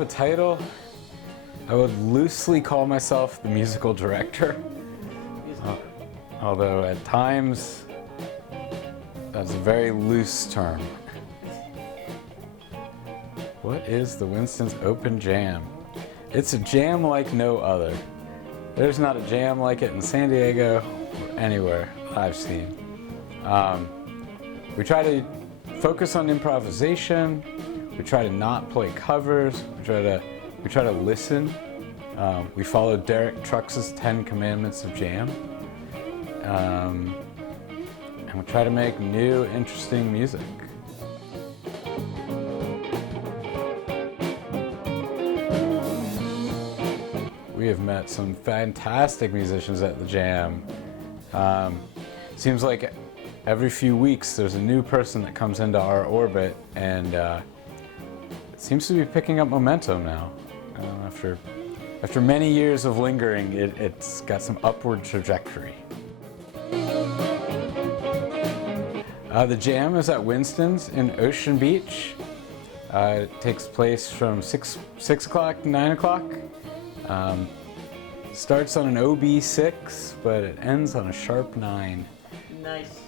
have a title, I would loosely call myself the musical director. Although at times, that's a very loose term. What is the Winstons Open Jam? It's a jam like no other. There's not a jam like it in San Diego or anywhere I've seen. We try to focus on improvisation. We try to not play covers. We try to listen. We follow Derek Trux's 10 Commandments of Jam. And we try to make new, interesting music. We have met some fantastic musicians at the Jam. Seems like every few weeks there's a new person that comes into our orbit, and it seems to be picking up momentum now. After many years of lingering, it's got some upward trajectory. The Jam is at Winstons in Ocean Beach. It takes place from 6 o'clock to 9 o'clock. Starts on an OB6, but it ends on a sharp 9. Nice.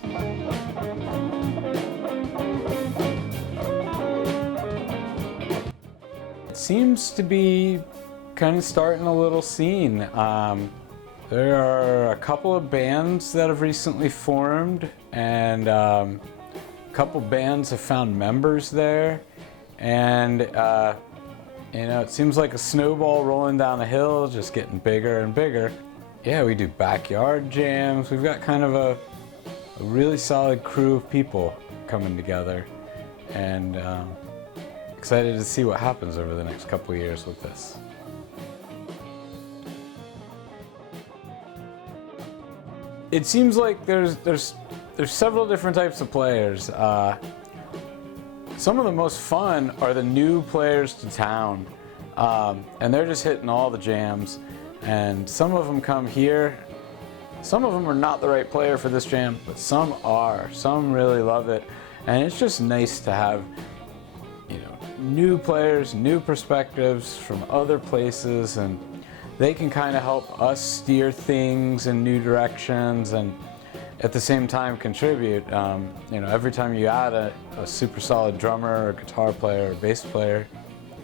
It seems to be kind of starting a little scene. There are a couple of bands that have recently formed, and a couple bands have found members there, and it seems like a snowball rolling down a hill, just getting bigger and bigger. Yeah, we do backyard jams. We've got kind of a really solid crew of people coming together, and excited to see what happens over the next couple of years with this. It seems like there's several different types of players. Some of the most fun are the new players to town, and they're just hitting all the jams, and some of them come here. Some of them are not the right player for this jam, but some are. Some really love it, and it's just nice to have new players, new perspectives from other places, and they can kind of help us steer things in new directions and at the same time contribute. Every time you add a super solid drummer or guitar player or bass player,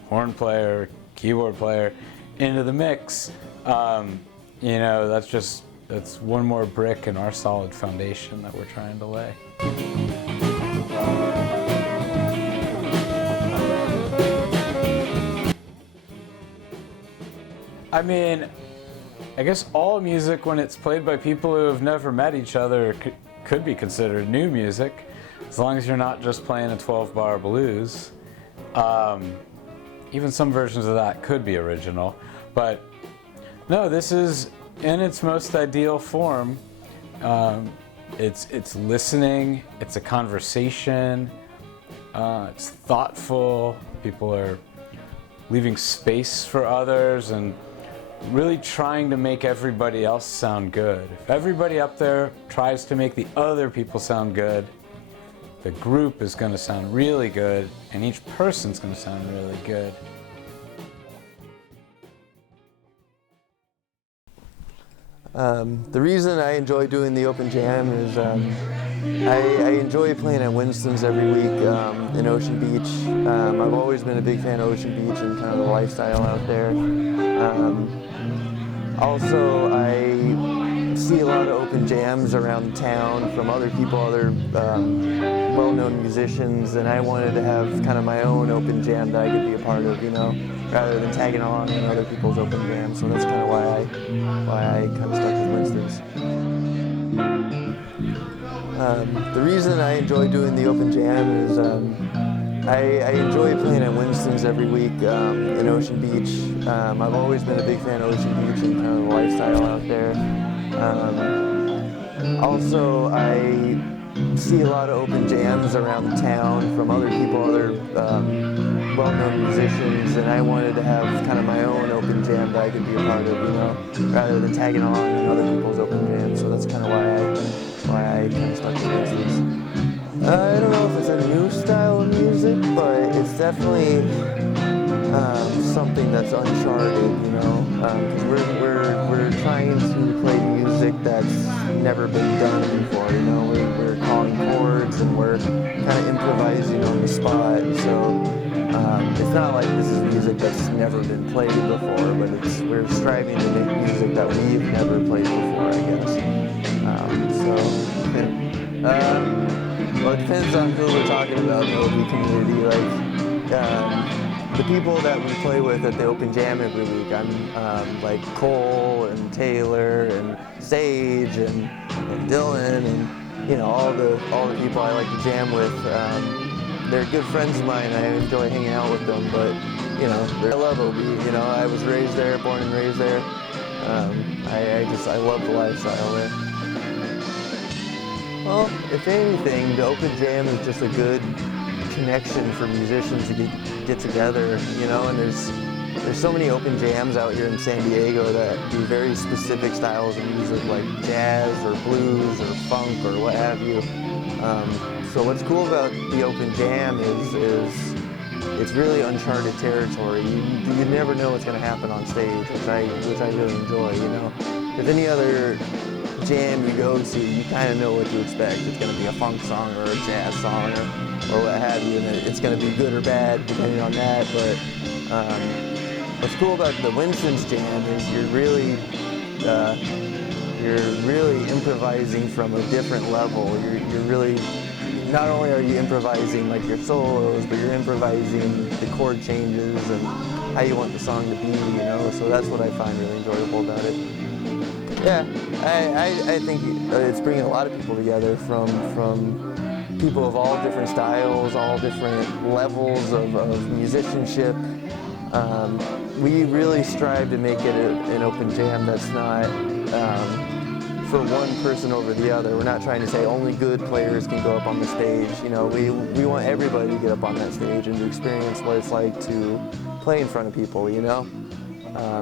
horn player, keyboard player into the mix, that's one more brick in our solid foundation that we're trying to lay. I guess all music, when it's played by people who have never met each other, could be considered new music, as long as you're not just playing a 12-bar blues. Even some versions of that could be original, but no, this is in its most ideal form. It's listening, it's a conversation, it's thoughtful, people are leaving space for others and really trying to make everybody else sound good. If everybody up there tries to make the other people sound good, the group is going to sound really good, and each person's going to sound really good. The reason I enjoy doing the Open Jam is I enjoy playing at Winstons every week in Ocean Beach. I've always been a big fan of Ocean Beach and kind of the lifestyle out there. Also, I see a lot of open jams around town from other people, other well-known musicians, and I wanted to have kind of my own open jam that I could be a part of, rather than tagging along in other people's open jams. So that's kind of why I kind of stuck with Winstons. The reason I enjoy doing the Open Jam is I enjoy playing at Winstons every week in Ocean Beach. I've always been a big fan of Ocean Beach and kind of the lifestyle out there. Also, I see a lot of open jams around town from other people, other well-known musicians, and I wanted to have kind of my own open jam that I could be a part of, rather than tagging along in other people's open jams. So that's kind of why I kind of stuck with Winstons. I don't know if it's a new style of music, but it's definitely something that's uncharted, you know, because we're trying to play music that's never been done before, you know. We're calling chords and we're kind of improvising on the spot, so it's not like this is music that's never been played before, but we're striving to make music that we've never played before, I guess. Well, it depends on who we're talking about in the OB community. Like, the people that we play with at the Open Jam every week, I'm like Cole and Taylor and Sage and Dylan and, you know, all the people I like to jam with. They're good friends of mine. I enjoy hanging out with them, but, you know, I love OB. You know, I was raised there, born and raised there. I love the lifestyle there. Well, if anything, the Open Jam is just a good connection for musicians to get together, you know, and there's so many open jams out here in San Diego that do very specific styles of music like jazz or blues or funk or what have you. So what's cool about the Open Jam is it's really uncharted territory. You never know what's going to happen on stage, which I really enjoy, you know. If any other jam you go to, you kind of know what to expect. It's going to be a funk song or a jazz song or what have you, and it's going to be good or bad depending on that. But what's cool about the Winstons Jam is you're really improvising from a different level. You're really, not only are you improvising like your solos, but you're improvising the chord changes and how you want the song to be, you know. So that's what I find really enjoyable about it. Yeah, I think it's bringing a lot of people together from people of all different styles, all different levels of musicianship. We really strive to make it an open jam that's not for one person over the other. We're not trying to say only good players can go up on the stage. You know, we want everybody to get up on that stage and to experience what it's like to play in front of people, you know?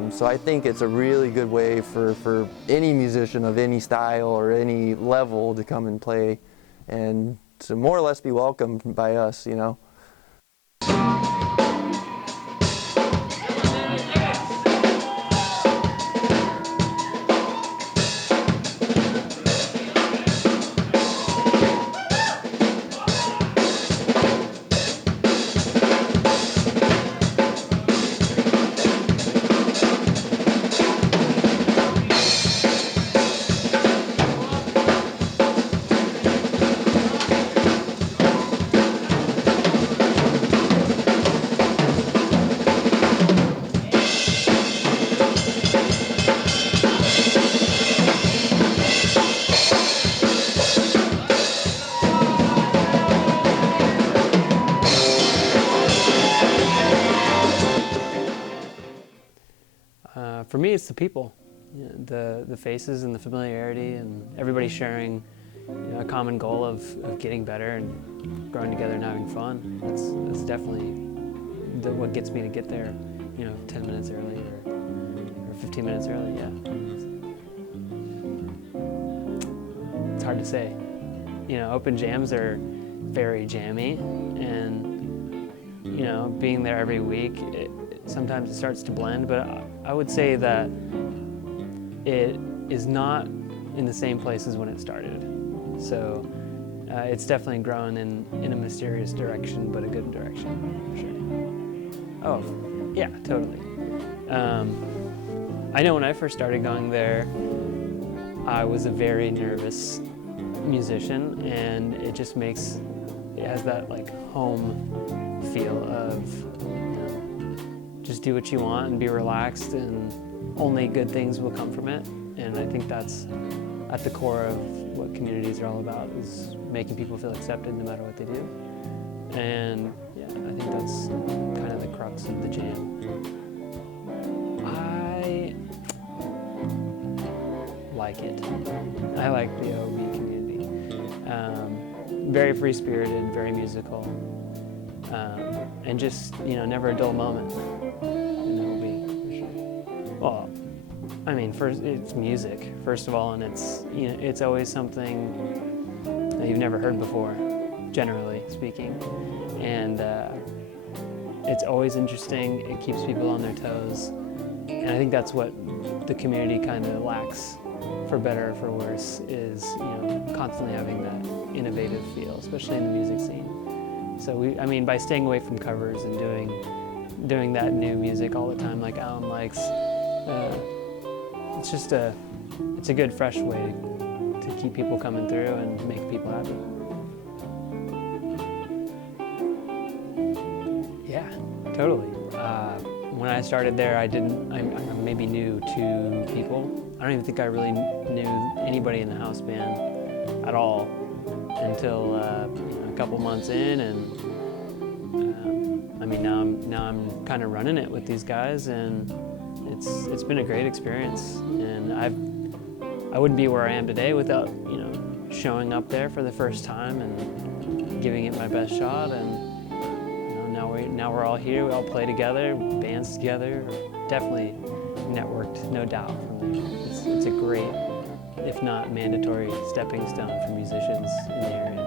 So I think it's a really good way for any musician of any style or any level to come and play and to more or less be welcomed by us, you know. For me, it's the people, you know, the faces and the familiarity, and everybody sharing, you know, a common goal of getting better and growing together and having fun. That's definitely what gets me to get there, you know, 10 minutes early or 15 minutes early. Yeah, it's hard to say. You know, open jams are very jammy, and you know, being there every week, sometimes it starts to blend, but I would say that it is not in the same place as when it started. So it's definitely grown in a mysterious direction, but a good direction, for sure. Oh, yeah, totally. I know when I first started going there, I was a very nervous musician, and it has that like home feel of, just do what you want and be relaxed, and only good things will come from it. And I think that's at the core of what communities are all about, is making people feel accepted no matter what they do. And yeah, I think that's kind of the crux of the jam. I like it. I like the OB community. Very free-spirited, very musical, and just, you know, never a dull moment. Well, I mean, first, it's music, first of all, and it's, you know, it's always something that you've never heard before, generally speaking. And it's always interesting. It keeps people on their toes. And I think that's what the community kind of lacks, for better or for worse, is, you know, constantly having that innovative feel, especially in the music scene. So I mean, by staying away from covers and doing that new music all the time like Alan likes, it's a good fresh way to keep people coming through and make people happy. Yeah, totally. When I started there, I maybe knew 2 people. I don't even think I really knew anybody in the house band at all until a couple months in, and I mean now I'm kind of running it with these guys, and it's been a great experience. And I wouldn't be where I am today without, you know, showing up there for the first time and giving it my best shot. And now we're all here, we all play together, bands together, definitely networked, no doubt, from there. It's a great, if not mandatory, stepping stone for musicians in the area.